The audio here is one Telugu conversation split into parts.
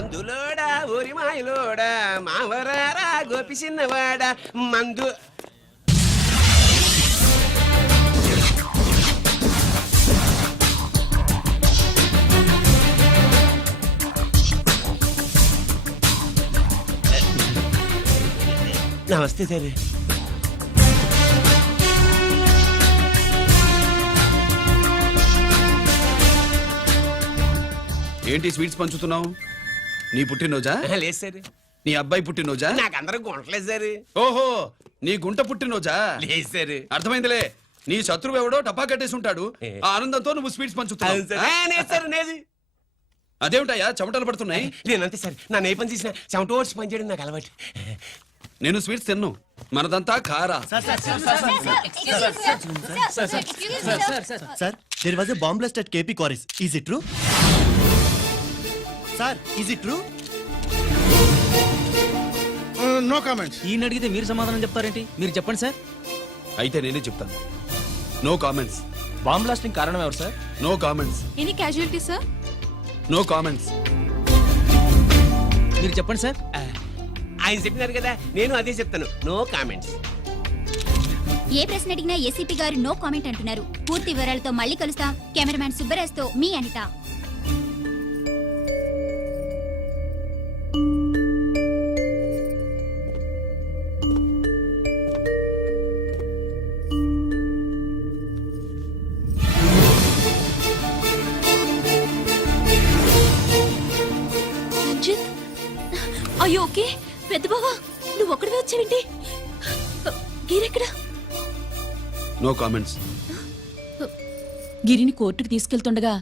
మందులోడా ఊరి మాయలోడా మావరారా గోపి చిన్నవాడ మందు. నమస్తే సార్. ఏంటి స్వీట్స్ పంచుతున్నావు? నీ పుట్టినరోజా? లేదు సార్. నీ అబ్బాయి పుట్టినరోజా? నాకు అందరూ గుంటలేదు సార్. ఓహో, నీ గుంట పుట్టినరోజా? లేదు సార్. అర్థమైందిలే. నీ శత్రువు ఎవడో టపా కట్టేసి ఉంటాడు. ఆ ఆనందంతో నువ్వు స్వీట్స్ పంచుతున్నావు. అదేమిటయ్యా చెమటలు పడుతున్నాయి? నేనంతే సార్. నా ఏ పని చేసినా చెమట ఓడ్చి పని చేయడం నాకు అలవాటు. నేను స్వీట్స్ తిన్ను, మనదంతా కారా. Sir, there was a bomb blast at KP Quarries. Is it true? Sir, is it true? No comments. ఈయన అడిగితే మీరు సమాధానం చెప్తారేంటి? మీరు చెప్పండి సార్. అయితే నేనే చెప్తాను. No comments. బాంబ్ బ్లాస్టింగ్ కారణం ఎవరు sir? No comments. Any casualty sir? No comments. మీరు చెప్పండి సార్. ఆయన చెప్పినారు కదా, నేను అదే చెప్తాను. No comments. ఏ ప్రశ్న అడిగినా ఏసీపీ గారు నో కామెంట్ అంటున్నారు. పూర్తి వివరాలతో మళ్ళీ కలుస్తాం. కెమెరామ్యాన్ సుబ్బరాజ్తో మీ అనిత. రంజిత్, అయ్యో ఓకే. పెద్ద బావా, నువ్వు ఒక్కడివే వచ్చావేంటి? గిరెక్కడా? No comments. గిరిని కోర్టుకు తీసుకెళ్తుండగా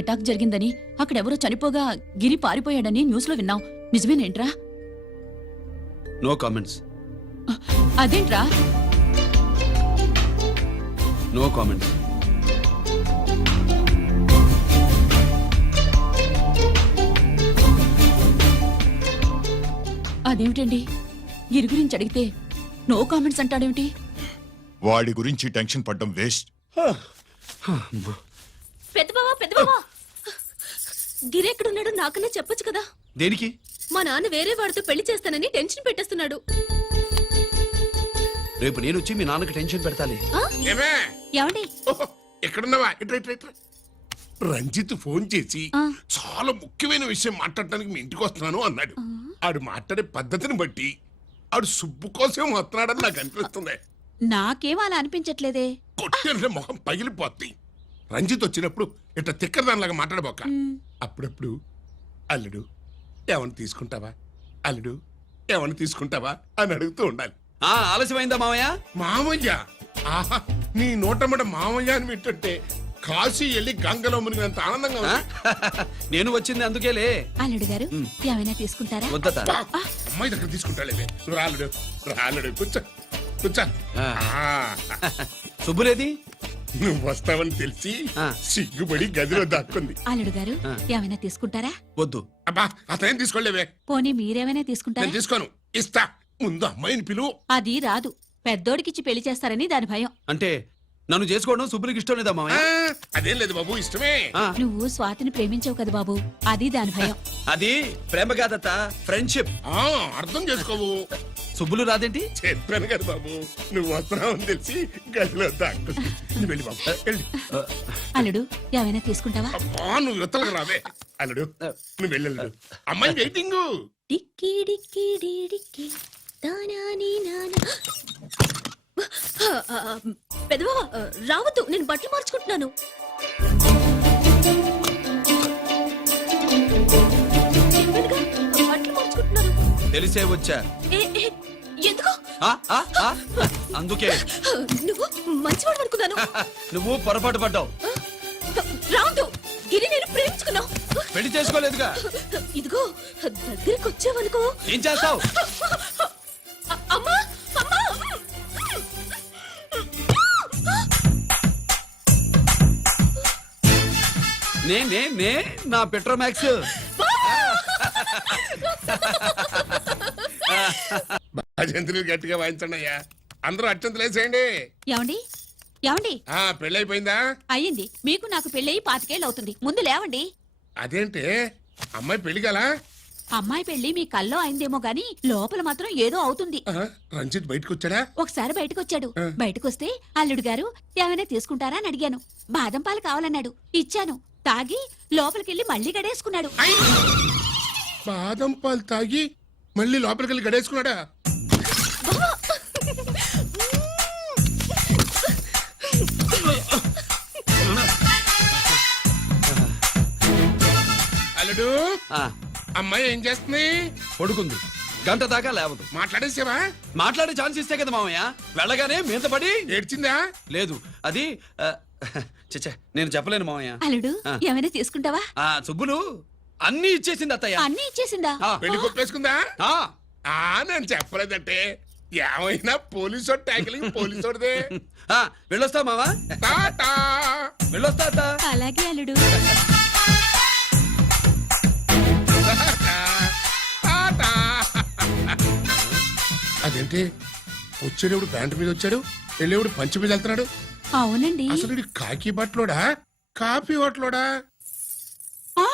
అటాక్ జరిగిందని, అక్కడెవరో చనిపోగా గిరి పారిపోయాడని న్యూస్ లో విన్నాం. నిజమేనేంట్రా? No comments. అదేంట్రా? No comments. అదేమిటండి, గిరి గురించి అడిగితే నో కామెంట్స్ అంటాడేమిటి? వాడి గురించి టెన్షన్ పడ్డం వేస్ట్. పెద్ద బావా, గిరి ఎక్కడున్నాడో నాకన్నా చెప్పొచ్చు కదా. దేనికి? మా నాన్న వేరే వాడితో పెళ్లి చేస్తానని టెన్షన్ పెట్టేస్తున్నాడు. రేపు నేను వచ్చి మీ నాన్నకి టెన్షన్ పెడతాలే. ఏమండి? ఎక్కడున్నావా? రంజిత్ ఫోన్ చేసి చాలా ముఖ్యమైన విషయం మాట్లాడటానికి మీ ఇంటికి వస్తున్నాను అన్నాడు. ఆడు మాట్లాడే పద్ధతిని బట్టి ఆడు సుబ్బు కోసం వస్తున్నాడని నాకు అనిపిస్తుంది. నాకేం అలా అనిపించట్లేదే. కొట్టిన మొహం పగిలిపోద్ది. రంజిత్ వచ్చినప్పుడు ఇట్లా తిక్కదానిలాగా మాట్లాడబోక. అప్పుడప్పుడు అల్లుడు ఏమని తీసుకుంటావా, అల్లుడు ఏమని తీసుకుంటావా అని అడుగుతూ ఉండాలి. ఆలస్యమైందా మామయ్య? మామయ్య? ఆహా, నీ నోటమ్మట మామయ్య అని వింటుంటే కాశీ వెళ్ళి గంగలో మునిగినంత ఆనందంగా ఉంది. నేను వచ్చింది అందుకేలే. అల్లుడు గారు ఏమైనా తీసుకుంటారా? వద్దట. అమ్మాయి దగ్గర తీసుకుంటాలేవే. రాలుడు రాలుడు కూర్చో కూర్చో. శుభ్రేది? నువ్వు వస్తావని తెలిసి సిగ్గుపడి గదిలో దాక్కుంది. అల్లుడు గారు ఏమైనా తీసుకుంటారా? వద్దు. అబ్బా, అతనేం తీసుకోలేవే. పోనీ మీరేమైనా తీసుకుంటారా? నేను తీసుకోను, ఇస్తా. ముందు అమ్మాయిని పిలువు. అది రాదు. పెద్దోడికిచ్చి పెళ్లి చేస్తారని దాని భయం. అంటే నన్ను చేసుకోవడం శుభ్రికి ఇష్టం లేదా మామయ్య? అదేం లేదు బాబు, ఇష్టమే. నువ్వు స్వాతిని ప్రేమించావు కదా బాబు, అది దాని భయం. అది ప్రేమ కాదత్త, ఫ్రెండ్షిప్. అర్థం చేసుకోవు. సుబ్బులు రాదేంటి? చెప్పాను కదా బాబు, నువ్వు వస్తున్నావని తెలిసి గదిలో దాక్కుంది. నువ్వు వెళ్ళి బాబు వెళ్ళి. అల్లుడు ఏమైనా తీసుకుంటావా? అబ్బా, నువ్వు యువతలకు రావే. అల్లుడు నువ్వు వెళ్ళడు. అమ్మాయి వెయిటింగ్. డిక్కి డిక్కి డిక్కి దానాని నానా. పెద్దవా రావద్దు, నేను బట్టలు మార్చుకుంటున్నాను. బట్టలు మార్చుకుంటున్నాను. తెలిసే వచ్చా. ఎందుకు? అందుకే. నువ్వు మంచివాడు అనుకున్నాను. నువ్వు పొరపాటు పడ్డావు. రావద్దు, గిరి నేను ప్రేమించుకున్నావు. పెళ్లి చేసుకోలేదుగా. ఇదిగో దగ్గరికి వచ్చావనుకో. ఏం చేస్తావు? అమ్మా అమ్మా. నే నా పెట్రోమాక్స్. భజంత్రులు గట్టిగా వాయించండి అయ్యా. అందరూ అత్యంతలు వేసేయండి. ఏమండి ఏమండి? పెళ్ళైపోయిందా? అయ్యింది. మీకు నాకు పెళ్ళయి 25 ఏళ్ళు అవుతుంది. ముందు లేవండి. అదేంటి అమ్మాయి పెళ్లి గల? అమ్మాయి పెళ్లి మీ కల్లో అయిందేమో గాని లోపల మాత్రం ఏదో అవుతుంది. ఆ, రంజిత్ బయటకు వచ్చాడా? ఒకసారి బయటకొచ్చాడు. బయటకొస్తే అల్లుడు గారు ఏమైనా తీసుకుంటారా అని అడిగాను. బాదం పాలు కావాలన్నాడు. ఇచ్చాను. తాగి లోపలికెళ్ళి మళ్ళీ గడేసుకున్నాడు. బాదం పాలు తాగి మళ్ళీ లోపలికి వెళ్ళి గడేసుకున్నాడా? అల్లుడు, ఆ, అమ్మాయి ఏం చేస్తుంది? పడుకుంది. గంట దాకా లేవదు. మాట్లాడేసావా? మాట్లాడే ఛాన్స్ ఇస్తే కదా మామయ్య. వెళ్ళగానే మీద పడి ఏడ్చిందా? లేదు అది చచ్చా నేను చెప్పలేను మామయ్య. అల్లుడు ఆ. ఏమైనా తీసుకుంటావా? ఆ సుబ్బులు అన్ని ఇచ్చేసింది అత్తయ్య. అన్నీ ఇచ్చేసిందా? ఆ, పెళ్లి కొప్పేసుకుందా? ఆ, ఆ, నేను చెప్పలేదంటే ఏమైనా పోలీసోడు ట్యాకిలింగ్ పోలీసోడిదే. ఆ, వెళ్ళొస్తా మావా. టాటా. వెళ్ళొస్తా అత్త. అలాగే అల్లుడు. టాటా. టాటా. అదేంటి వచ్చేటప్పుడు ప్యాంటు మీద వచ్చాడు, వెళ్ళేప్పుడు పంచి మీద వెళ్తున్నాడు? అవునండి. అసలు ఈడు కాకి బట్టలోడా కాఫీ హోటలోడా? ఆ,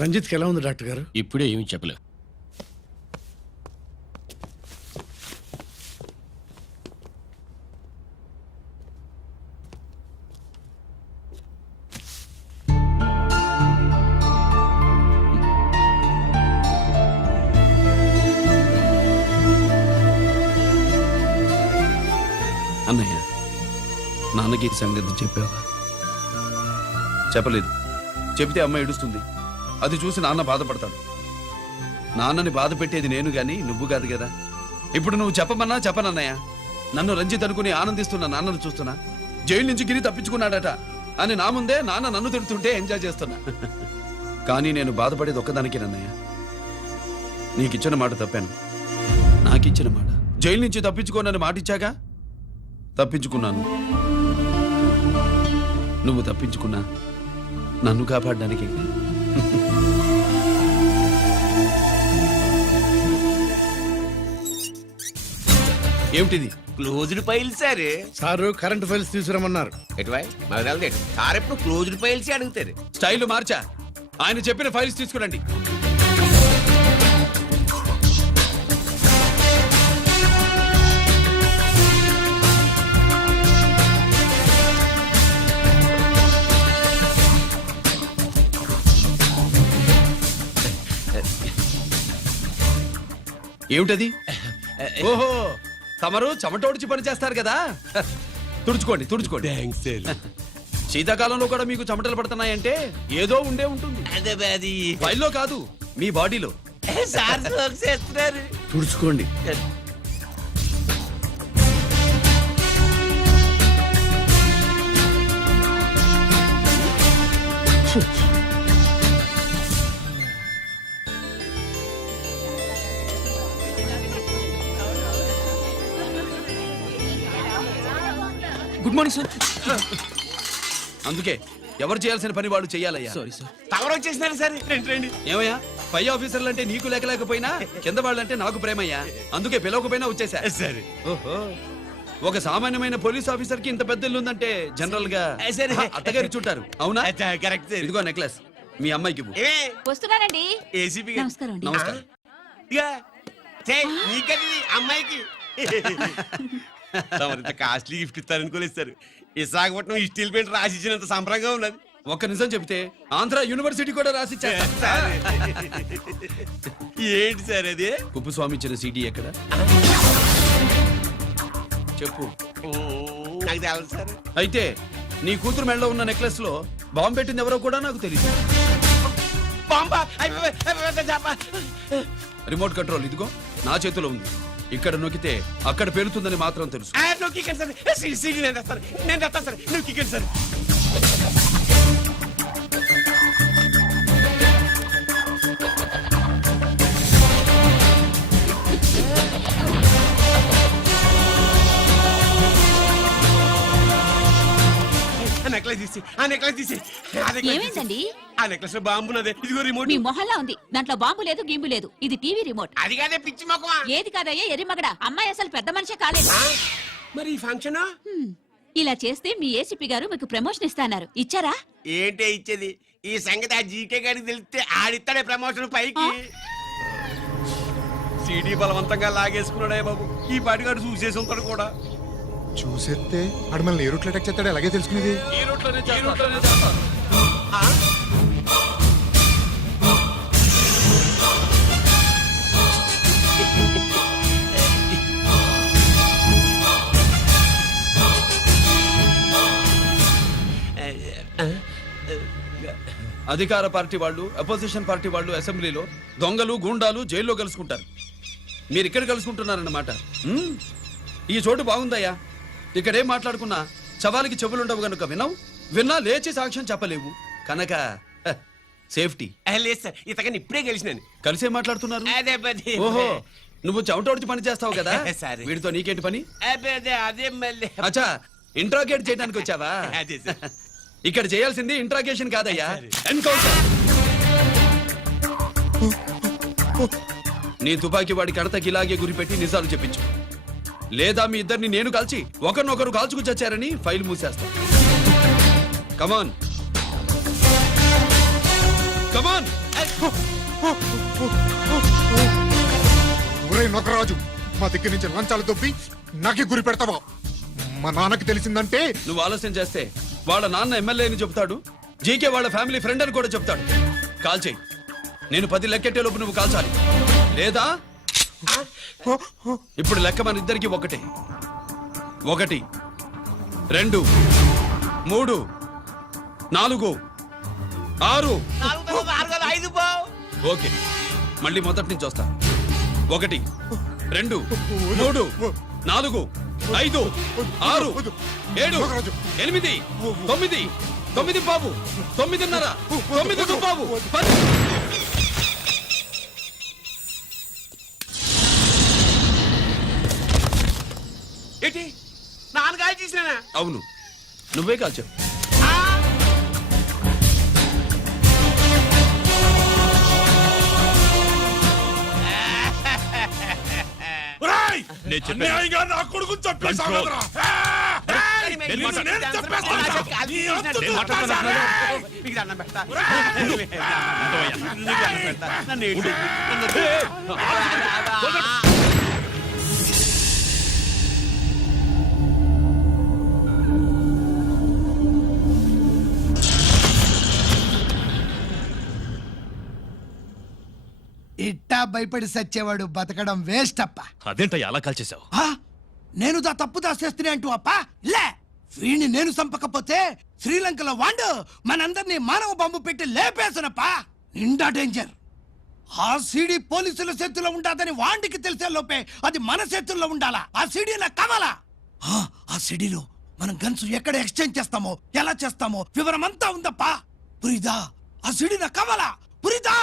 రంజిత్కి ఎలా ఉంది డాక్టర్ గారు? ఇప్పుడే ఏమి చెప్పలే. అన్నయ్య నాన్నకి ఈ సంగతి చెప్పావా? చెప్పలేదు. చెబితే అమ్మ ఏడుస్తుంది. అది చూసి నాన్న బాధపడతాడు. నాన్నని బాధ పెట్టేది నేను గాని నువ్వు కాదు కదా. ఇప్పుడు నువ్వు చెప్పమన్నా చెప్పనన్నయ్య. నన్ను రంజిత్ అనుకుని ఆనందిస్తున్న నాన్నను చూస్తున్నా. జైలు నుంచి గిరి తప్పించుకున్నాడట అని నా ముందే నాన్న నన్ను తిడుతుంటే ఎంజాయ్ చేస్తున్నా. కానీ నేను బాధపడేది ఒక్కదానికేనన్నయ్య. నీకిచ్చిన మాట తప్పాను. నాకిచ్చిన మాట. జైలు నుంచి తప్పించుకోనని మాట ఇచ్చాగా తప్పించుకున్నాను. నువ్వు తప్పించుకున్నా నన్ను కాపాడడానికి. ఏమిటిది? Closed files sir. Sir current files తీసుకురమ్మన్నారు. ఎటువై మాకు తెలదేడు సార్ ఎప్పుడు క్లోజ్డ్ ఫైల్స్ అడుగుతారు. స్టైల్ మార్చా. ఆయన చెప్పిన ఫైల్స్ తీసుకురండి. ఏమిటది? ఓహో, తమరు చెమటోడిచి పని చేస్తారు కదా. తుడుచుకోండి తుడుచుకోండి. శీతాకాలంలో కూడా మీకు చెమటలు పడుతున్నాయంటే ఏదో ఉండే ఉంటుంది. అదే అది ఫైల్లో కాదు, మీ బాడీలో. సార్ జోక్స్ చేస్తున్నారు. తుడుచుకోండి. Good morning sir. అందుకే ఎవరు చేయాల్సిన పని వాళ్ళు చెయ్యాలయ్యా. Sorry sir. తమరు వచ్చేసినారు సార్. రండి రండి. ఏమయ్యా, పై ఆఫీసర్లు అంటే నీకు లేకపోయినా కింద వాళ్ళంటే నాకు ప్రేమయ్యా. అందుకే పిలవకపోయినా వచ్చేసా. సరే. ఓహో, ఒక సామాన్యమైన పోలీస్ ఆఫీసర్ కి ఇంత పెద్ద ఇల్లు ఉందంటే జనరల్ గా సరే. అత్తగారి చుట్టారు. అవునా? Correct sir. ఇదిగో నెక్లెస్ మీ అమ్మాయికి ఇవ్వు. ఏ వస్తున్నానండి. ఏసీపీ నమస్కారం అండి. నమస్కారం. నీకది అమ్మాయికి తమరింత కాస్ట్లీ గిఫ్ట్ ఇస్తారనుకోలేదు సార్. విశాఖపట్నం ఈ స్టీల్ పెయింట్ రాసి ఇచ్చినంత సంబరంగా ఉన్నది. ఒక్క నిజం చెబితే ఆంధ్ర యూనివర్సిటీ కూడా రాసిచ్చా. ఏంటి సార్ అది? కుప్పస్వామి ఇచ్చిన సీడీ ఎక్కడ చెప్పు. నాకు తెలదు సార్. అయితే నీ కూతురు మెడలో ఉన్న నెక్లెస్ లో బాంబు పెట్టింది ఎవరో కూడా నాకు తెలియదు. బాంబా రిమోట్ కంట్రోల్ ఇదిగో నా చేతిలో ఉంది. ఇక్కడ నొక్కితే అక్కడ పెరుగుతుందని మాత్రం తెలుసు. నువ్వు కిక్కండి సార్. సీడీ నేను తెస్తాను. నేను తెస్తాను సార్. నువ్వు కిక్కండి సార్. నెక్లెస్ తీసి ఆ నెక్లెస్ తీసి ఆ necklace తీసి. ఏమైందండి ఆ నెక్లెస్ లో బాంబు ఉన్నదే ఇదిగో రిమోట్ మీ మొహల్లా ఉంది దాంట్లో బాంబు లేదు గింబు లేదు ఇది టీవీ రిమోట్ అది కాదే పిచ్చి మొక్కవా ఏది కాదయ్యా ఎరిమగడ అమ్మాయి అసలు పెద్ద మనిషే కాలేదు మరి ఈ ఫంక్షన్ ఇలా చేస్తే మీ ఏసీపీ గారు మీకు ప్రమోషన్ ఇస్తాన్నారు ఇచ్చారా ఏంటే ఇచ్చేది ఈ సంగతి ఆ జీకే గారికి తెలిస్తే ఆడిస్తాడే ప్రమోషన్ పైకి సిడి బలవంతంగా లాగేసుకున్నాడే బాబు ఈ పాటిగాడు చూసేసి ఉంటాడు కూడా చూసేస్తే ఆడు మనల్ని ఏ రూట్లో అటాక్ చేస్తాడు అలాగే తెలుసుకునేది ఈ రూట్లోనే చేస్తా. అధికార పార్టీ వాళ్ళు అపోజిషన్ పార్టీ వాళ్ళు అసెంబ్లీలో దొంగలు గూండాలు జైల్లో కలుసుకుంటారు మీరు ఇక్కడ కలుసుకుంటున్నారన్నమాట ఈ చోటు బాగుందయ్యా ఇక్కడేం మాట్లాడుకున్నా శవాలకి చెవులుండవు గనుక విన్నా లేచి సాక్ష్యం చెప్పలేవు కనుక సేఫ్టీ లేదు సార్ ఇతగాని ఇప్పుడే గెలిచినాను కలిసే మాట్లాడుతున్నారు అదే పది ఓహో నువ్వు చెమటోడిచి పని చేస్తావు కదా సరే. వీడితో నీకేంటి పని అదే మళ్ళీ అచ్చా ఇంట్రాగేట్ చేయడానికి వచ్చావా అదే సార్. ఇక్కడ చేయాల్సింది ఇంట్రాగేషన్ కాదయ్యా ఎన్కౌంటర్ నీ తుపాకీ వాడి కడతకి ఇలాగే గురిపెట్టి నిజాలు చెప్పించు లేదా మీ ఇద్దరిని నేను కాల్చి ఒకరినొకరు కాల్చుకు చచ్చారని ఫైల్ మూసేస్తా కమాన్ కమాన్ ఒరే నొకరాజు మా దగ్గర నుంచి లంచాలు తొప్పి నాకే గురి పెడతావా మా నాన్నకి తెలిసిందంటే నువ్వు ఆలస్యం చేస్తే వాళ్ళ నాన్న ఎమ్మెల్యే అని చెప్తాడు జీకే వాళ్ళ ఫ్యామిలీ ఫ్రెండ్ అని కూడా చెప్తాడు కాల్ చేయి నేను 10 లెక్కెట్టే లోపు నువ్వు కాల్చాలి లేదా ఇప్పుడు లెక్క మన ఇద్దరికి ఒకటే 1 2 3 4 6 ఐదు బావు ఓకే మళ్ళీ మొదటి నుంచి వస్తా 1 2 3 4 5 6 7 8 9 9 బాబు 9:30 9 బాబు 10 ఏంటి నాన్నగారు చేసినా అవును నువ్వే కాల్చావు అన్యాయంగా నా కొడుకు చంపేశావురా ఇట్టా భయపడి సచ్చేవాడు బతకడం వేస్ట్ అప్ప అదేంటయ్యా అలా కాల్చేశావు నేను దా తప్పు దాచేస్తున్నా అంటూ అప్ప లే వీణ్ణి నేను చంపకపోతే శ్రీలంకలో వాండు మనందరినీ మానవ బాంబు పెట్టి లేపేసనప్ప నిండా డేంజర్ ఆ సీడీ పోలీసుల చేతుల్లో ఉండాదని వాండికి తెలిసే లోపే అది మన చేతుల్లో ఉండాలా ఆ సీడీల కమలా ఆ సీడీలో మనం గన్స్ ఎక్కడ ఎక్స్చేంజ్ చేస్తామో ఎలా చేస్తామో వివరం అంతా ఉందప్ప పురిదా ఆ సీడీల కమలా పురిదా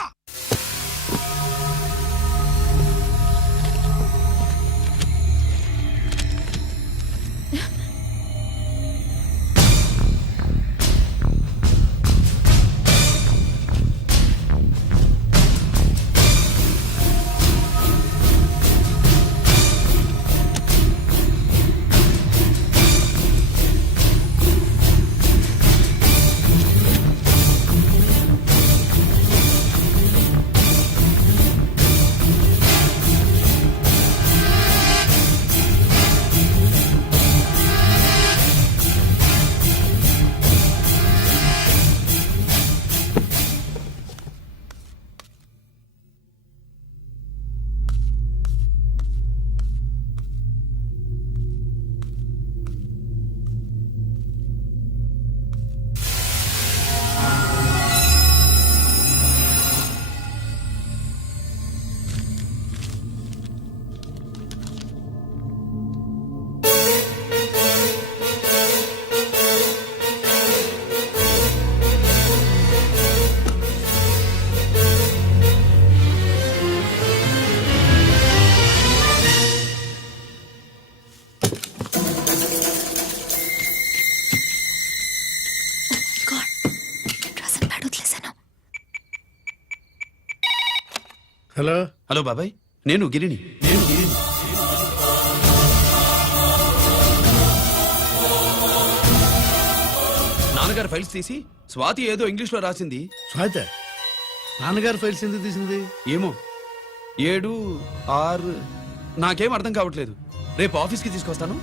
హలో హలో బాబాయ్, నేను గిరిని. నాన్నగారు ఫైల్స్ తీసి స్వాతి ఏదో ఇంగ్లీష్ లో రాసింది. స్వాతి నాన్నగారు ఫైల్స్ ఎందుకు తీసింది? ఏమో 7, 6 నాకేం అర్థం కావట్లేదు. రేపు ఆఫీస్కి తీసుకొస్తాను,